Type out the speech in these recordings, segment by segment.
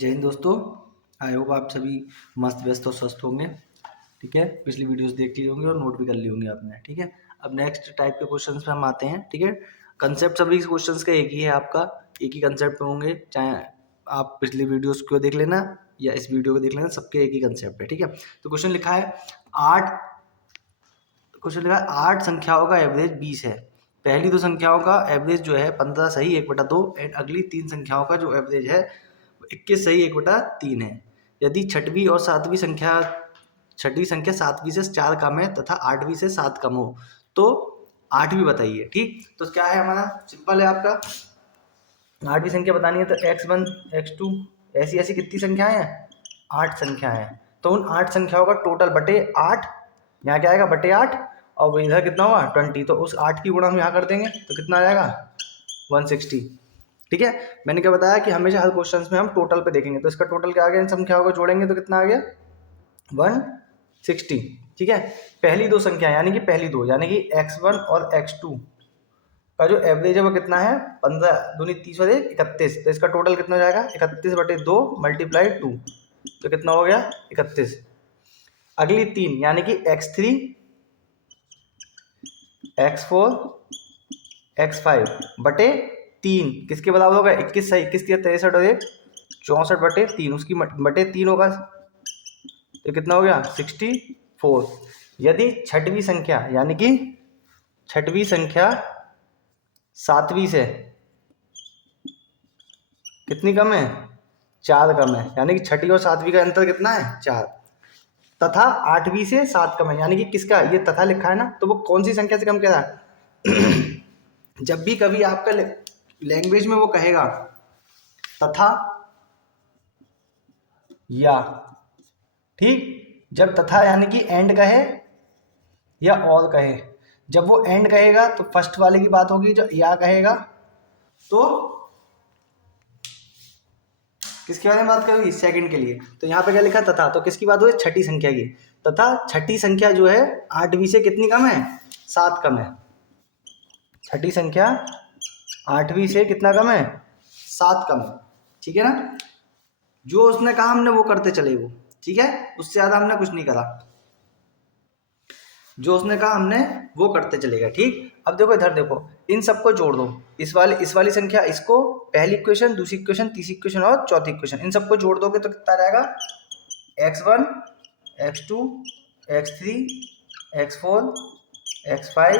जय हिंद दोस्तों। I hope आप सभी मस्त व्यस्त और स्वस्थ होंगे। ठीक है, पिछली वीडियोस देख ली होंगी और नोट भी कर ली होंगी आपने। ठीक है, अब नेक्स्ट टाइप के क्वेश्चंस पे हम आते हैं। ठीक है, कंसेप्ट सभी क्वेश्चंस का एक ही है, आपका एक ही कंसेप्ट पे होंगे, चाहे आप पिछली वीडियोस को देख लेना या इस वीडियो को देख लेना, सबके एक ही कंसेप्ट है। ठीक है, तो क्वेश्चन लिखा है 8 संख्याओं का एवरेज 20 है। पहली दो संख्याओं का एवरेज जो है 15 सही 1/2 एंड अगली तीन संख्याओं का जो एवरेज है 21 सही 1/3 है। यदि छठवीं संख्या सातवीं से 4 कम है तथा आठवीं से 7 कम हो तो आठवीं बताइए। ठीक, तो क्या है हमारा, सिंपल है आपका, आठवीं संख्या बतानी है तो x1 x2 ऐसी ऐसी कितनी संख्याएं हैं, 8 संख्याएं हैं। तो उन 8 संख्याओं का टोटल बटे 8, यहाँ क्या आएगा बटे 8, और इधर कितना हुआ 20, तो उस 8 की गुणा हम यहाँ कर देंगे तो कितना आ जाएगा 160। ठीक है, मैंने क्या बताया कि हमेशा हर क्वेश्चंस में हम टोटल पे देखेंगे, तो इसका टोटल क्या आ गया, इन संख्याओं को जोड़ेंगे तो कितना आ गया 160। ठीक है, पहली दो संख्या यानी कि पहली दो यानी कि x1 और x2 का जो एवरेज है वो कितना है 15 दूनी 30 और 31, तो इसका टोटल कितना हो जाएगा 31/2 मल्टीप्लाई 2, तो कितना हो गया 31। अगली तीन यानी कि x3 x4 x5 बटे 3 किसके बराबर होगा 21 सही 21 63 और 1 64/3, उसकी बटे 3 होगा तो कितना हो गया 64। यदि छठवीं संख्या यानी कि छठवीं संख्या सातवीं से कितनी कम है 4 कम है, यानी कि छठी और सातवीं का अंतर कितना है 4, तथा आठवीं से 7 कम है, यानी कि किसका ये तथा लिखा है ना, तो वो कौन सी संख्या से कम कह रहा है जब भी कभी आपका लैंग्वेज में वो कहेगा तथा या, ठीक, जब तथा यानी कि एंड कहे या और कहे, जब वो एंड कहेगा तो फर्स्ट वाले की बात होगी, जो या कहेगा तो किसके बारे में बात करोगी सेकंड के लिए। तो यहाँ पे क्या लिखा तथा, तो किसकी बात हो रही है छठी संख्या की, तथा छठी संख्या जो है आठवीं से कितनी कम है 7 कम है। छठी संख्या आठवीं से कितना कम है 7 कम है। ठीक है ना, जो उसने कहा हमने वो करते चले वो, ठीक है, उससे ज्यादा हमने कुछ नहीं करा, जो उसने कहा हमने वो करते चलेगा। ठीक, अब देखो इधर देखो, इन सबको जोड़ दो, इस वाली संख्या, इसको पहली इक्वेशन, दूसरी इक्वेशन, तीसरी इक्वेशन और चौथी इक्वेशन, इन सबको जोड़ दोगे तो कितना आ जाएगा x1 x2 x3 x4 x5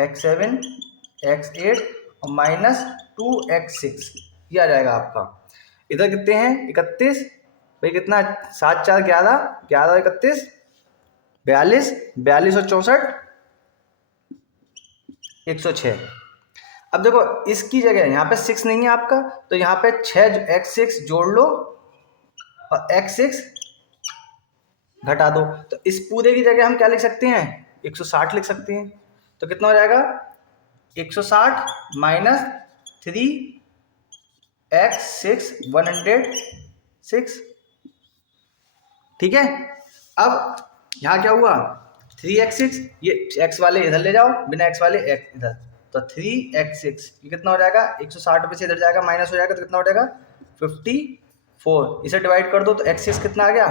x7 x8 और -2 x6, ये आ जाएगा आपका। इधर कितने हैं 31, भाई कितना 7 4 11 11 31 42 42 और 64 106। अब देखो इसकी जगह यहाँ पे 6 नहीं है आपका, तो यहाँ पे 6 x6 जोड़ लो और x6 घटा दो, तो इस पूरे की जगह हम क्या लिख सकते हैं 160 लिख सकते हैं। तो कितना हो जाएगा 160 माइनस 3x6 106। ठीक है, अब यहाँ क्या हुआ 3x6, ये x वाले इधर ले जाओ, बिना x वाले x इधर, तो 3x6 ये कितना हो जाएगा 160 में से इधर जाएगा माइनस हो जाएगा, तो कितना हो जाएगा 54। इसे डिवाइड कर दो तो x6 कितना आ गया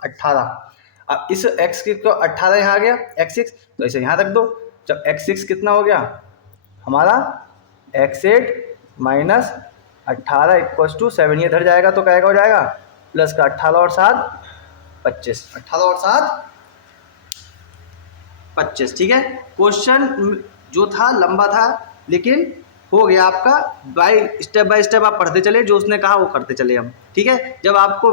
18। अब इस x6 को 18 यहाँ आ गया x6, तो इसे यहाँ रख दो, जब x6 कितना हो गया हमारा x8 माइनस 18 इक्वल्स टू 7, ये इधर जाएगा तो क्या हो जाएगा प्लस का 18 और 7 25, 18 और 7 25। ठीक है, क्वेश्चन जो था लंबा था लेकिन हो गया आपका, बाय स्टेप आप पढ़ते चले, जो उसने कहा वो करते चले हम। ठीक है, जब आपको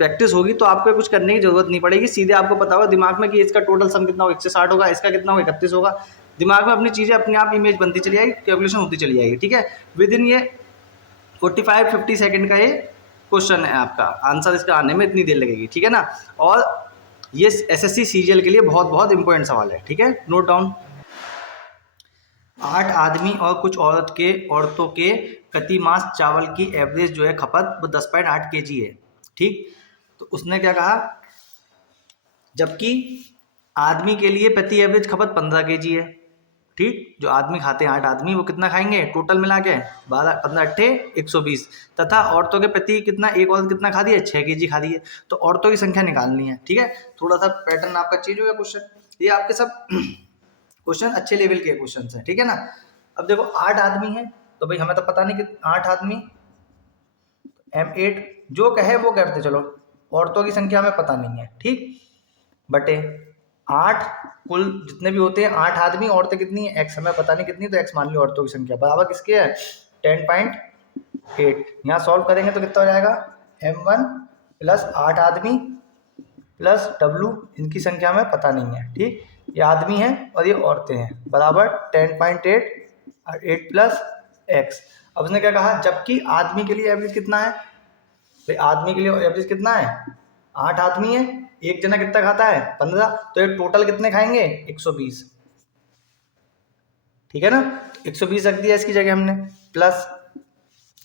प्रैक्टिस होगी तो आपको कुछ करने की जरूरत नहीं पड़ेगी, सीधे आपको पता होगा दिमाग में कि इसका टोटल सम कितना होगा 160 होगा, इसका कितना होगा 31 होगा, दिमाग में अपनी चीजें अपने आप इमेज बनती चली जाएगी, कैलकुलेशन होती चली जाएगी। ठीक है, विद इन ये 45-50 सेकेंड का ये क्वेश्चन है, आपका आंसर इसका आने में इतनी देर लगेगी। ठीक है ना, और ये एसएससी सीजीएल के लिए बहुत बहुत इंपॉर्टेंट सवाल है। ठीक है, नोट डाउन। 8 आदमी और कुछ औरतों के प्रति मास चावल की एवरेज जो है खपत वो 10.8 kg है। ठीक, तो उसने क्या कहा, जबकि आदमी के लिए प्रति एवरेज खपत 15 kg है। ठीक। जो आदमी खाते हैं 8 आदमी, वो कितना खाएंगे टोटल मिला के 12 15 अट्ठे 120, तथा औरतों के प्रति कितना, एक औरत कितना खाती है 6 kg खाती है। तो औरतों की संख्या निकालनी है, ठीक है। थोड़ा सा पैटर्न आपका चेंज हो गया क्वेश्चन, ये आपके सब क्वेश्चन अच्छे लेवल के क्वेश्चन है, ठीक है ना। अब देखो 8 आदमी है, तो भाई हमें तो पता नहीं कि 8 आदमी M8 जो कहे वो करते चलो, औरतों की संख्या हमें पता नहीं है, ठीक। बटे 8 कुल जितने भी होते हैं 8 आदमी, औरतें कितनी है x हमें पता नहीं कितनी, तो x मान ली औरतों की संख्या, बराबर किसके है 10.8। यहाँ सॉल्व करेंगे तो कितना हो जाएगा M1 प्लस 8 आदमी प्लस W, इनकी संख्या हमें पता नहीं है, ठीक। ये आदमी है और ये औरतें हैं, बराबर 10.8 और 8 प्लस x। अब उसने क्या कहा, जबकि आदमी के लिए एवरेज कितना है, तो आदमी के लिए एवरेज कितना है 8 आदमी है, एक जना कितना खाता है 15, तो ये टोटल कितने खाएंगे 120, ठीक है ना। 120 रख दिया इसकी जगह हमने, प्लस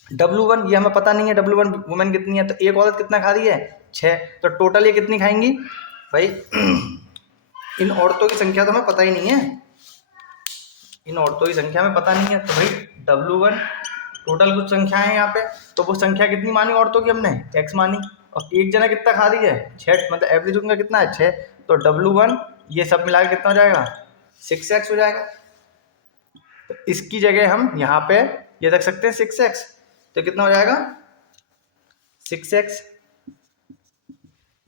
W1 ये हमें पता नहीं है W1 वुमेन कितनी है, तो एक औरत कितना खा रही है 6, तो टोटल ये कितनी खाएंगी भाई इन औरतों की संख्या तो हमें पता ही नहीं है, इन औरतों की संख्या हमें पता नहीं है, तो भाई W1 टोटल कुछ संख्या है यहाँ पे, तो वो संख्या कितनी मानी औरतों की हमने x मानी, और एक जना कितना खा रही है 6, मतलब एवरेज उनका कितना है 6, तो W1 ये सब मिला के कितना हो जाएगा 6x हो जाएगा। तो इसकी जगह हम यहाँ पे ये रख सकते हैं 6x, तो कितना हो जाएगा 6x,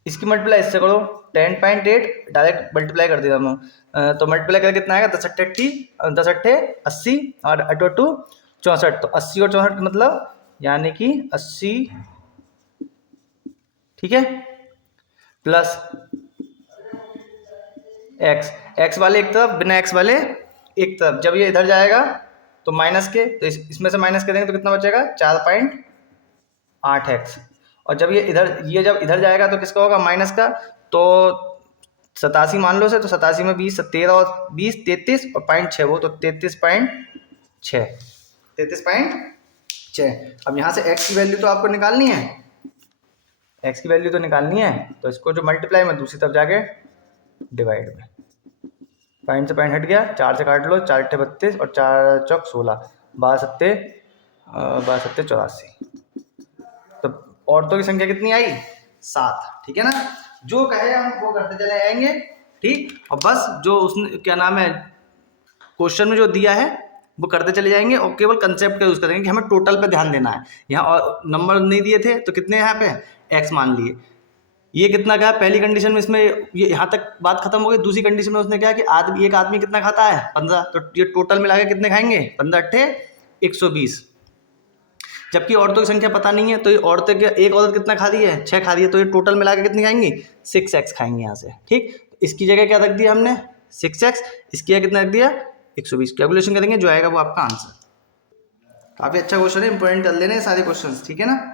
इसकी मल्टीप्लाई इससे करो 10.8 डायरेक्ट मल्टीप्लाई कर दिया मैं, तो मल्टीप्लाई करके कितना आएगा 10 अट्ठे 80 और 8 64, तो 80 और 64 मतलब यानी कि 80, ठीक है, प्लस x वाले एक तरफ, बिना x वाले एक तरफ, जब ये इधर जाएगा तो माइनस के, तो इसमें से माइनस करेंगे तो कितना बचेगा 4.8x, और जब ये जब इधर जाएगा तो किसका होगा माइनस का, तो 87 मान लो से, तो 87 में 20 13 और 20 33 और 0.6 वो, तो 33.6। अब यहाँ से x की वैल्यू तो आपको निकालनी है, x की वैल्यू तो निकालनी है, तो इसको जो मल्टीप्लाई में दूसरी तरफ जाके डिवाइड में, पॉइंट से पॉइंट हट गया, 4 से काट लो, 4 अट्ठे 32 और 4 चौक 16, 12 सत्ते 84, तो औरतों की संख्या कितनी आई 7, ठीक है ना। जो कहे हम वो करते चले आएंगे, ठीक, और बस जो उसने क्या नाम है क्वेश्चन में जो दिया है वो करते चले जाएंगे, और केवल कंसेप्ट का यूज करेंगे कि हमें टोटल पे ध्यान देना है। यहाँ नंबर नहीं दिए थे तो कितने यहाँ पे x मान लिए, ये कितना क्या पहली कंडीशन में, इसमें ये यहाँ तक बात खत्म हो गई। दूसरी कंडीशन में उसने क्या कि एक आदमी कितना खाता है 15, तो ये टोटल मिला के कितने खाएंगे 15 अट्ठे 120, जबकि औरतों की संख्या पता नहीं है, तो ये औरतें के एक औरत कितना खा रही है 6 खा रही है, तो ये टोटल मिला के कितनी खाएंगी 6x खाएंगे यहाँ से, ठीक। इसकी जगह क्या रख दिया हमने 6x, इसकी जगह कितना रख दिया 120, कैलकुलेशन करेंगे जो आएगा वो आपका आंसर। काफी अच्छा क्वेश्चन है, इंपॉर्टेंट कर लेने सारे क्वेश्चन, ठीक है ना।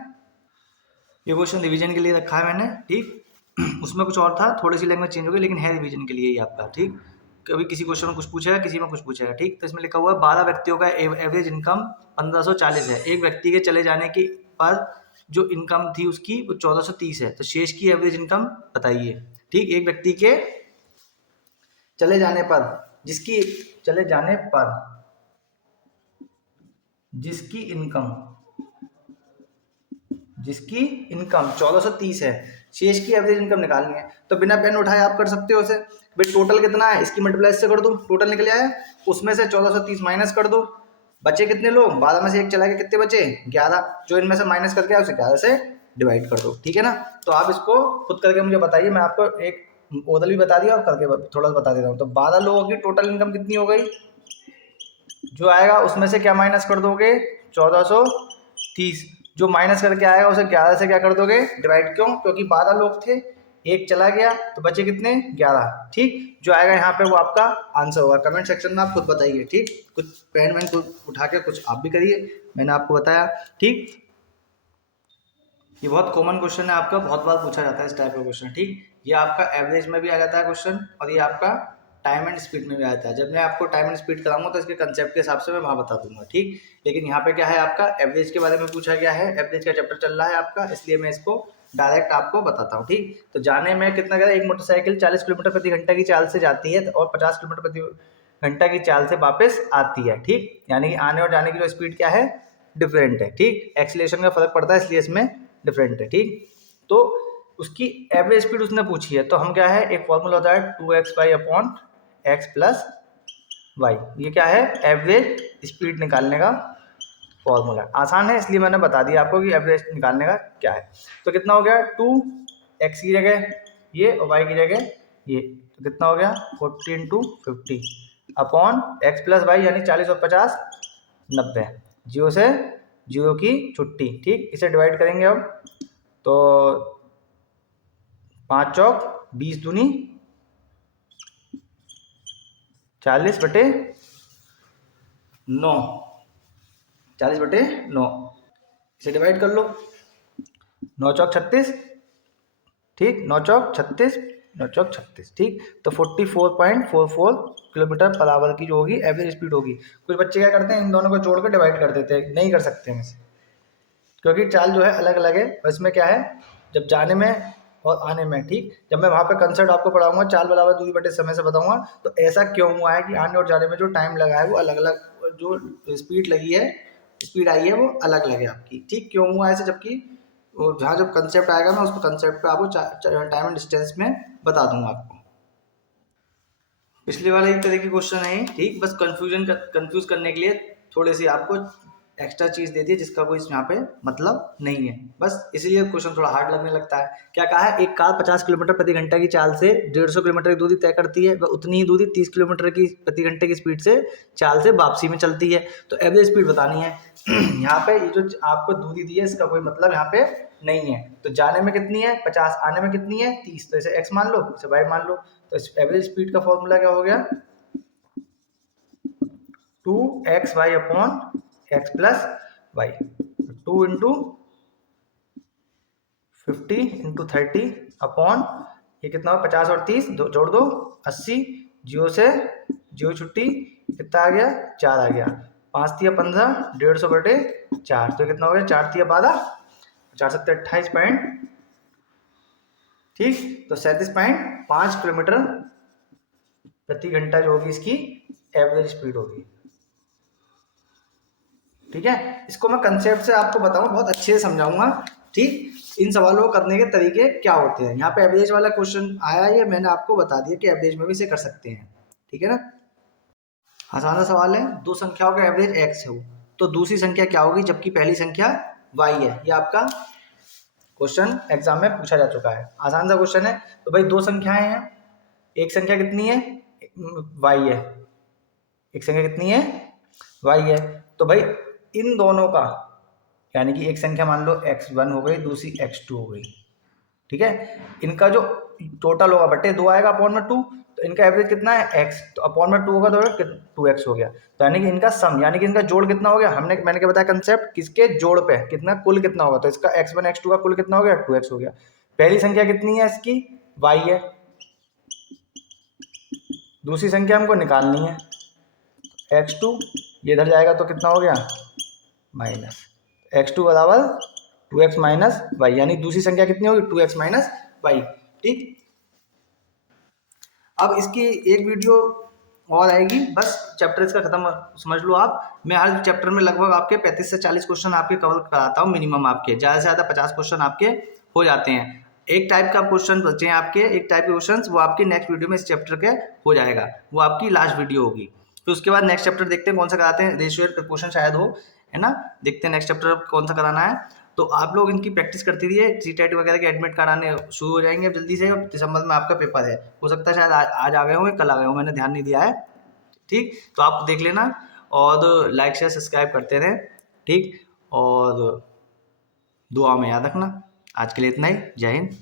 ये क्वेश्चन रिवीजन के लिए रखा है मैंने, ठीक। उसमें कुछ और था, थोड़ी सी लैंग्वेज चेंज हो गई, लेकिन है रिवीजन के लिए ही आपका, ठीक। कभी किसी क्वेश्चन में कुछ पूछेगा, किसी में कुछ पूछेगा, ठीक। तो इसमें लिखा हुआ है 12 व्यक्तियों का एवरेज इनकम 1540 है, एक व्यक्ति के चले जाने की पर जो इनकम थी उसकी वो 1430 है, तो शेष की एवरेज इनकम बताइए, ठीक। एक व्यक्ति के चले जाने पर जिसकी इनकम 1430 है, शेष की एवरेज इनकम निकालनी है, तो बिना पेन उठाए आप कर सकते हो उसे। भाई टोटल कितना है, इसकी मल्टीप्लाई से कर दो, टोटल निकल आया, उसमें से 1430 माइनस कर दो, बचे कितने लोग, 12 में से एक चला गया, कितने बचे 11, जो इनमें से माइनस करके आया उसे 11 से डिवाइड कर दो, ठीक है ना। तो आप इसको खुद करके मुझे बताइए, मैं आपको एक ओरल भी बता दिया और करके थोड़ा सा बता देता हूँ। तो 12 लोगों की टोटल इनकम कितनी हो गई, जो आएगा उसमें से क्या माइनस कर दोगे 1430, जो माइनस करके आएगा उसे 11 से क्या कर दोगे डिवाइड, क्यों, क्योंकि 12 लोग थे, एक चला गया तो बचे कितने 11, ठीक। जो आएगा यहाँ पे वो आपका आंसर होगा। कमेंट सेक्शन में आप खुद बताइए, ठीक। कुछ पेन वैन उठा के कुछ आप भी करिए, मैंने आपको बताया, ठीक। ये बहुत कॉमन क्वेश्चन है आपका, बहुत बार पूछा जाता है इस टाइप का क्वेश्चन, ठीक। ये आपका एवरेज में भी आ जाता है क्वेश्चन, और ये आपका टाइम एंड स्पीड में भी आता है। जब मैं आपको टाइम एंड स्पीड कराऊंगा तो इसके कंसेप्ट के हिसाब से मैं वहाँ बता दूंगा, ठीक। लेकिन यहाँ पे क्या है आपका एवरेज के बारे में पूछा गया है, एवरेज का चैप्टर चल रहा है आपका, इसलिए मैं इसको डायरेक्ट आपको बताता हूँ, ठीक। तो जाने में कितना गया, एक मोटरसाइकिल 40 किलोमीटर प्रति घंटे की चाल से जाती है और 50 किलोमीटर प्रति घंटा की चाल से वापस आती है। ठीक, यानी कि आने और जाने की जो स्पीड क्या है, डिफरेंट है। ठीक, एक्सीलरेशन का फर्क पड़ता है, इसलिए इसमें डिफरेंट है। ठीक, तो उसकी एवरेज स्पीड उसने पूछी है, तो हम क्या है, एक फॉर्मूला होता है 2x/y upon x plus Y. ये क्या है, एवरेज स्पीड निकालने का फॉर्मूला। आसान है, इसलिए मैंने बता दिया आपको कि एवरेज निकालने का क्या है। तो कितना हो गया, 2x की जगह ये और y की जगह ये, तो कितना हो गया 40 × 50 अपॉन x प्लस वाई, यानी 40 और 50 90, 0 से 0 की छुट्टी। ठीक, इसे डिवाइड करेंगे अब, तो 5 चौक 20 दूनी 40/9, 40/9, इसे डिवाइड कर लो, 9 चौक 36। ठीक, 9 चौक 36, 9 चौक 36। ठीक, तो 44.44 किलोमीटर पर आवर की जो होगी एवरेज स्पीड होगी। कुछ बच्चे क्या करते हैं, इन दोनों को जोड़ कर डिवाइड कर देते हैं, नहीं कर सकते हैं इसे, क्योंकि चाल जो है अलग अलग है। और इसमें क्या है, जब जाने में और आने में, ठीक, जब मैं वहाँ पे कंसेप्ट आपको पढ़ाऊंगा, चाल बराबर दूरी बटे समय से बताऊंगा, तो ऐसा क्यों हुआ है कि आने और जाने में जो टाइम लगा है वो अलग अलग, जो स्पीड लगी है, स्पीड आई है वो अलग अलग है आपकी। ठीक, क्यों हुआ ऐसे, जबकि जहाँ जब कंसेप्ट आएगा मैं उस कंसेप्ट पे आपको टाइम एंड डिस्टेंस में बता दूंगा आपको। पिछले वाला एक तरह की क्वेश्चन है। ठीक, बस कंफ्यूज करने के लिए थोड़ी सी आपको एक्स्ट्रा चीज दे दी जिसका कोई यहाँ पे मतलब नहीं है, बस इसीलिए क्वेश्चन थोड़ा हार्ड लगने लगता है। क्या कहा है, एक कार 50 किलोमीटर प्रति घंटा की चाल से 150 किलोमीटर की दूरी तय करती है, वह उतनी ही दूरी 30 किलोमीटर की प्रति घंटे की स्पीड से चाल से वापसी में चलती है। तो एवरेज स्पीड बतानी है। यहाँ पे ये जो आपको दूरी दी है इसका कोई मतलब यहाँ पे नहीं है। तो जाने में कितनी है 50, आने में कितनी है 30, तो इसे x मान लो, इसे y मान लो। तो एवरेज स्पीड का फॉर्मूला क्या हो गया, 2xy upon x plus y, 2 × 50 × 30 upon ये कितना हो 50 और 30 जोड़ दो 80, 0 से 0 छुट्टी, कितना आ गया 4 आ गया, 5 तिया 15, 150/4, तो कितना हो गया 4 तिया 12, 4 7 28 पॉइंट। ठीक, तो 37.5 किलोमीटर प्रति घंटा जो होगी इसकी एवरेज स्पीड होगी। ठीक है, इसको मैं कंसेप्ट से आपको बताऊंगा, बहुत अच्छे से समझाऊंगा। ठीक, इन सवालों को करने के तरीके क्या होते हैं। यहाँ पे एवरेज वाला क्वेश्चन आया है, मैंने आपको बता दिया कि एवरेज में भी इसे कर सकते हैं। ठीक है ना, आसान सा सवाल है। दो संख्याओं का एवरेज x है, तो दूसरी संख्या क्या होगी जबकि पहली संख्या y है। ये आपका क्वेश्चन एग्जाम में पूछा जा चुका है, आसान सा क्वेश्चन है। तो भाई दो संख्याएं हैं, एक संख्या कितनी है y है, एक संख्या कितनी है y है। तो भाई इन दोनों का, यानी कि एक संख्या मान लो x1 हो गई, दूसरी x2 हो गई। ठीक है, इनका जो टोटल होगा बटे 2 आएगा अपॉन में 2, तो इनका एवरेज कितना है x, तो अपॉन में 2 होगा तो 2x हो गया। तो यानी कि इनका सम, यानी कि इनका जोड़ कितना हो गया, मैंने क्या बताया कंसेप्ट, किसके जोड़ पे कितना, कुल कितना होगा, तो इसका x1 x2 का कुल कितना हो गया 2x हो गया। पहली संख्या कितनी है इसकी y है, दूसरी संख्या हमको निकालनी है x2, ये इधर जाएगा तो कितना हो गया माइनस x2 बराबर 2x माइनस वाई, यानी दूसरी संख्या कितनी होगी 2x माइनस वाई। ठीक, अब इसकी एक वीडियो और आएगी, बस चैप्टर इसका खत्म समझ लो आप। मैं हर चैप्टर में लगभग आपके 35 से 40 क्वेश्चन आपके कवर कराता हूँ मिनिमम, आपके ज़्यादा से ज़्यादा 50 क्वेश्चन आपके हो जाते हैं। एक टाइप का क्वेश्चन बचे हैं आपके, एक टाइप के क्वेश्चन वो आपके नेक्स्ट वीडियो में इस चैप्टर के हो जाएगा, वो आपकी लास्ट वीडियो होगी। फिर उसके बाद नेक्स्ट चैप्टर देखते हैं कौन सा कराते हैं, रेशियो एंड प्रोपोर्शन शायद हो, है ना। देखते हैं नेक्स्ट चैप्टर कौन सा कराना है। तो आप लोग इनकी प्रैक्टिस करती रहिए, CTET वगैरह के एडमिट कार्ड आने शुरू हो जाएंगे अब जल्दी से। दिसंबर में आपका पेपर है, हो सकता है शायद आज आ गए होंगे, कल आ गए होंगे, मैंने ध्यान नहीं दिया है। ठीक, तो आप देख लेना और लाइक शेयर सब्सक्राइब करते रहें। ठीक, और दुआ में याद रखना। आज के लिए इतना ही, जय हिंद।